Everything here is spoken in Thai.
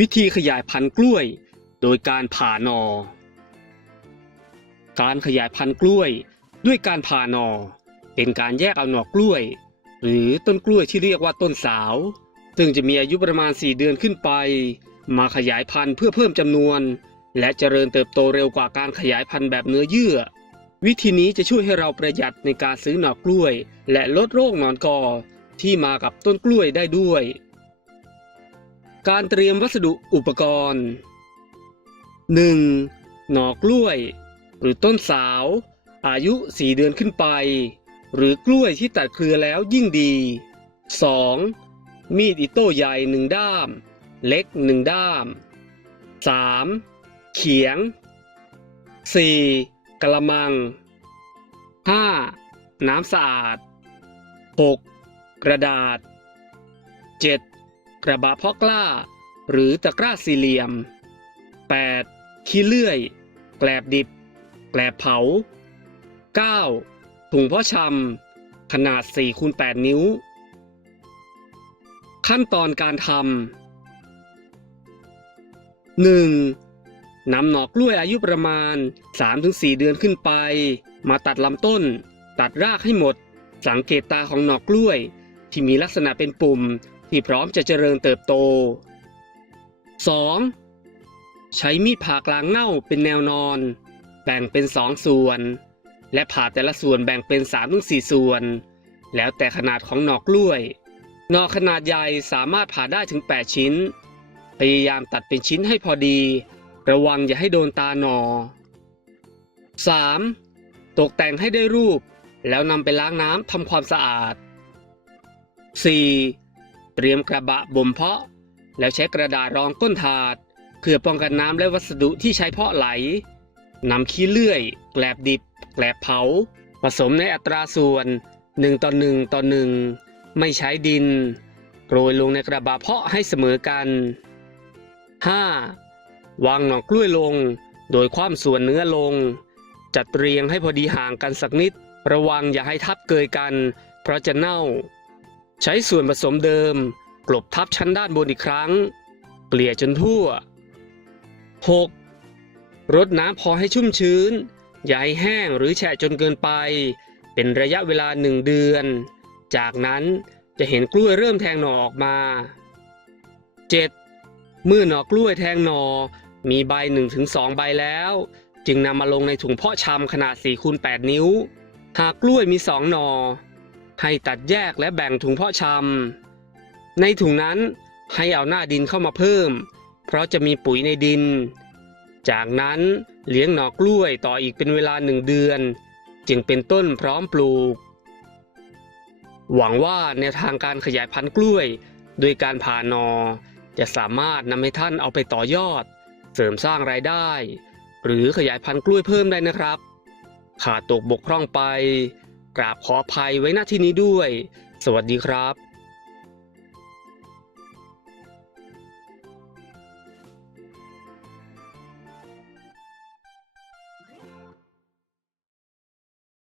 วิธีขยายพันธุ์กล้วย โดยการผ่านอ การขยายพันธุ์กล้วย ด้วยการผ่านอ เป็นการแยกเอาหน่อกล้วย หรือต้นกล้วยที่เรียกว่าต้นสาว ซึ่งจะมีอายุประมาณ 4 เดือนขึ้นไป มาขยายพันธุ์เพื่อเพิ่มจำนวน และเจริญเติบโตเร็วกว่าการขยายพันธุ์แบบเนื้อเยื่อ วิธีนี้จะช่วยให้เราประหยัดในการซื้อหน่อกล้วย และลดโรคหนอนกอที่มากับต้นกล้วยได้ด้วย การเตรียมวัสดุอุปกรณ์ 1. หน่อกล้วย หรือต้นสาว อายุ 4 เดือนขึ้นไป หรือกล้วยที่ตัดเครือแล้วยิ่งดี 2. มีดอิโต้ใหญ่หนึ่งด้าม เล็กหนึ่งด้าม 3. เขียง 4. กระมัง 5. น้ำสะอาด 6. กระดาษ 7. กระบะเพาะกล้า หรือตะกร้าสี่เหลี่ยม 8. ขี้เลื่อย แกลบดิบ แกลบเผา 9. ถุงเพาะชำขนาด4คูณ8นิ้ว ขั้นตอนการทำ 1. นำหนอกกล้วยอายุประมาณ 3-4 เดือนขึ้นไป มาตัดลำต้น ตัดรากให้หมด สังเกตตาของหน่อกล้วยที่มีลักษณะเป็นปุ่ม ที่พร้อมจะเจริญเติบโต 2. ใช้มีดผ่ากลางเง่าเป็นแนวนอน แบ่งเป็นสองส่วน และผ่าแต่ละส่วนแบ่งเป็น 3-4 ส่วน แล้วแต่ขนาดของหนอกล้วยหน่อขนาดใหญ่สามารถผ่าได้ถึง 8 ชิ้น พยายามตัดเป็นชิ้นให้พอดี ระวังอย่าให้โดนตาหนอ 3. ตกแต่งให้ได้รูป แล้วนำไปล้างน้ำทำความสะอาด 4. เตรียมกระบะบ่มเพาะ แล้วใช้กระดาษรองก้นถาด เพื่อป้องกันน้ำและวัสดุที่ใช้เพาะไหลนำขี้เลื่อย แกลบดิบ แกลบเผา ผสมในอัตราส่วน 1 ต่อ 1 ต่อ 1 ไม่ใช้ดิน โรยลงในกระบะเพาะให้เสมอกัน 5. วางหน่อกล้วยลง โดยความส่วนเนื้อลง จัดเรียงให้พอดีห่างกันสักนิด ระวังอย่าให้ทับเกยกัน เพราะจะเน่า ใช้ส่วนผสมเดิม กลบทับชั้นด้านบนอีกครั้ง เกลี่ยจนทั่ว 6. รดน้ำพอให้ชุ่มชื้น อย่าให้แห้งหรือแฉะจนเกินไป เป็นระยะเวลาหนึ่งเดือน จากนั้นจะเห็นกล้วยเริ่มแทงหน่อออกมา 7. เมื่อหน่อกล้วยแทงหน่อ มีใบ 1-2 ใบแล้ว จึงนำมาลงในถุงเพาะชำขนาด4คูณ8นิ้ว หากกล้วยมี 2 หน่อ ให้ตัดแยกและแบ่งถุงเพาะชำในถุงนั้นให้เอาหน้าดินเข้ามาเพิ่ม เพราะจะมีปุ๋ยในดิน จากนั้นเลี้ยงหนอกล้วยต่ออีกเป็นเวลาหนึ่งเดือน จึงเป็นต้นพร้อมปลูก หวังว่าแนวทางการขยายพันธุ์กล้วย โดยการผ่านอ จะสามารถนำให้ท่านเอาไปต่อยอด เสริมสร้างรายได้ หรือขยายพันธุ์กล้วยเพิ่มได้นะครับ ขาดตกบกพร่องไป กราบขออภัยไว้หน้าที่นี้ด้วย สวัสดีครับ